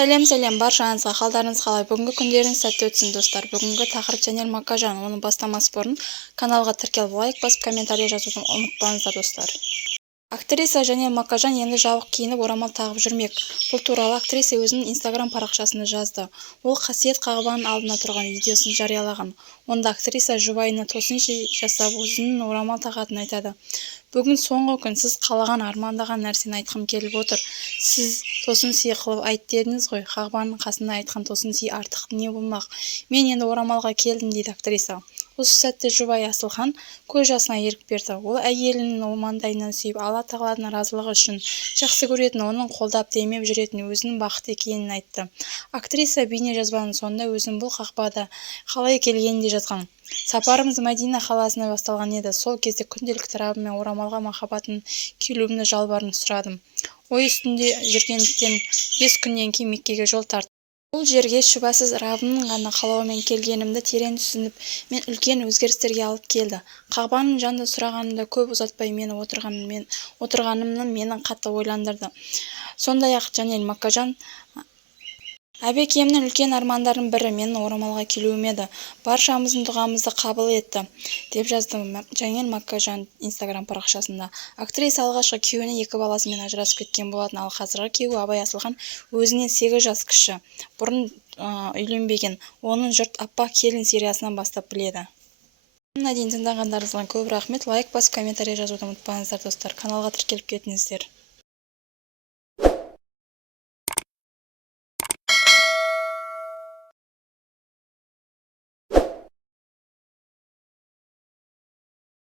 Сәлем баршаңызға, қалдарыңыз қалай? Бүгінгі күндеріңіз сәтті өтсін достар. Бүгінгі тақырып Жанель Макажан. Оның бастамас бұрын каналға тіркеліп лайк басып комментарий жазуды ұмытпаңыздар достар. Актриса Жанель Макажан енді жабық киініп орамал тағып жүрмек. Бұл туралы актриса өзінің инстаграм парақшасында жазды. Ол қасиет қағбаның алдына тұрған видеосын жариялаған. Онда актриса жұбайына тосын жасап өзінің орамал тағатынын айтады. Бүгін соңғы күн, сіз қалаған армандаған нәрсені айтқым келіп отыр. Сіз тосын сый қылып айт дедіңіз ғой. Қағбаның қасында айтқан тосын сый артық не болмақ. Мен енді орамалға келдім дейді актриса. Осы сәтте жұбайы Асылхан көз жасына ерік берді. Ол әйелінің маңдайынан сүйіп, Алла тағаланың разылығы үшін жақсы көретін, оның қолдап демеп жүретін, өзінің бақыт екенін айтты. Актриса бейне жазбаның соңында өзінің бұл қақпада қалай келгенін де жазған. Сапарымыз Мәдина қаласында басталған еді. Сол кезде күнделікті Раббыма орамалға махаббатын келуімді жалбарынып сұрадым. Ой үстінде жүргендіктен 5 күннен кейін Меккеге жол тарттым. Бұл жерге шүбәсіз Раббымның ғана қалауымен келгенімді терең түсініп, мен үлкен өзгерістерге алып келді. Қағбаның жанында сұрағанымда көп ұзатпай отырғанымның мені қатты ойландырды. Сондай-ақ Жанель Макажан әбекемнің үлкен армандарының бірі менің орамалға келуім еді. Баршамыздың дұғамызды қабыл етті, деп жазды Жанель Макажан инстаграм парақшасында. Актриса алғашқы күйеуіне 2 баласымен ажырасып кеткен болатын, ал қазіргі күйеуі Абай Асылхан өзінен 8 жас кіші. Бұрын үйленбеген. Оның жұрт аппақ келін сериясынан бастап біледі. Дейін тыңдағандарыңызға көп рахмет. Лайк басып комментарий жазуды ұмытпаңыздар достар. Каналға тіркеліп кетіңіздер.